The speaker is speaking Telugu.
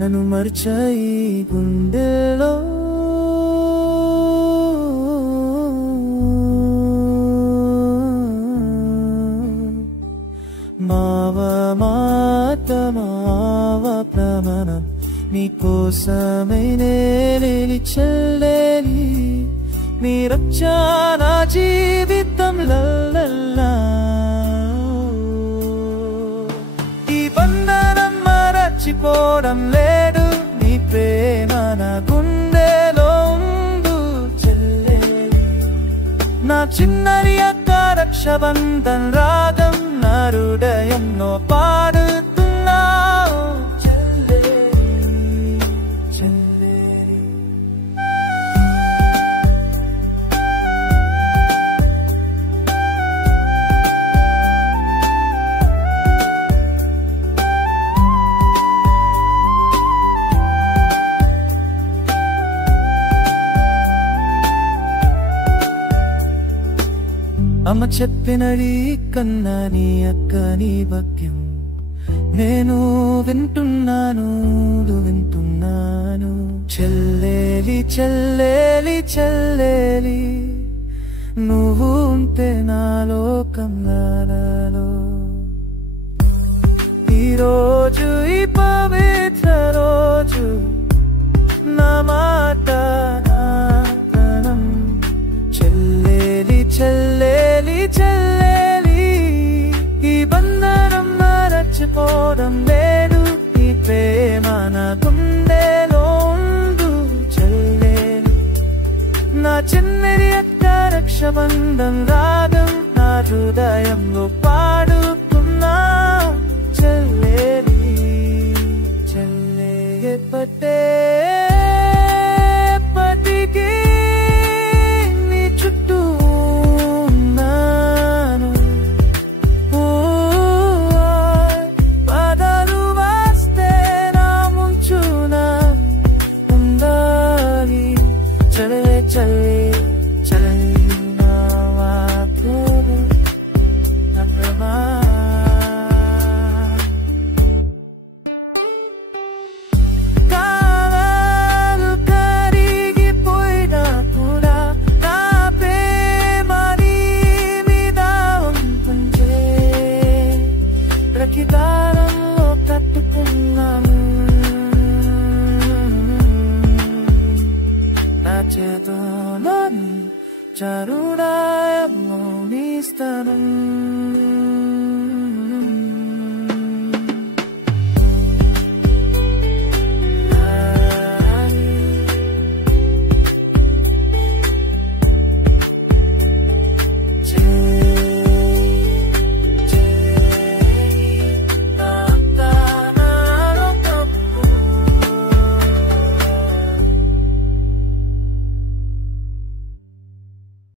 నన్ను మర్చాయి గుండెలో మావ మాట మావ ప్రమాణం నీకోసమే నేలి చెల్లేలి నీ రక్షా నా జీవితం లల్లల్లా ఈ బంధనం మరచిపోవడం లేదు నీ ప్రేమ నా గుండెలో ఉండు చెల్లేలి నా చిన్నరి అక్క రక్షబంధన్ రాగం నా హృదయంలో పాడుతున్నావు అమ్మ చెప్పినది కన్నా నీ అక్క నీ భాగ్యం నేను వింటున్నాను చెల్లేలి చెల్లేలి చెల్లేలి నువ్వు ఉంటే నా లోకంలో ఈరోజు ఈ పవిత్ర రోజు నా మాట చెల్లేలి చెల్లేలి ఈ బంధనం మరచిపోవడం లేదు ఈ ప్రేమ నా గుండెలో ఉండు చెల్లేలి నా చిన్నరి అక్క రక్షబంధం రాగం నా హృదయంలో పాడుతున్నా చెల్లేలి చెల్లేలి పట్టే ప్రతిదారంలో తట్టుకున్నాను నా చేతలోని చరుడాయంలో నీ స్థానం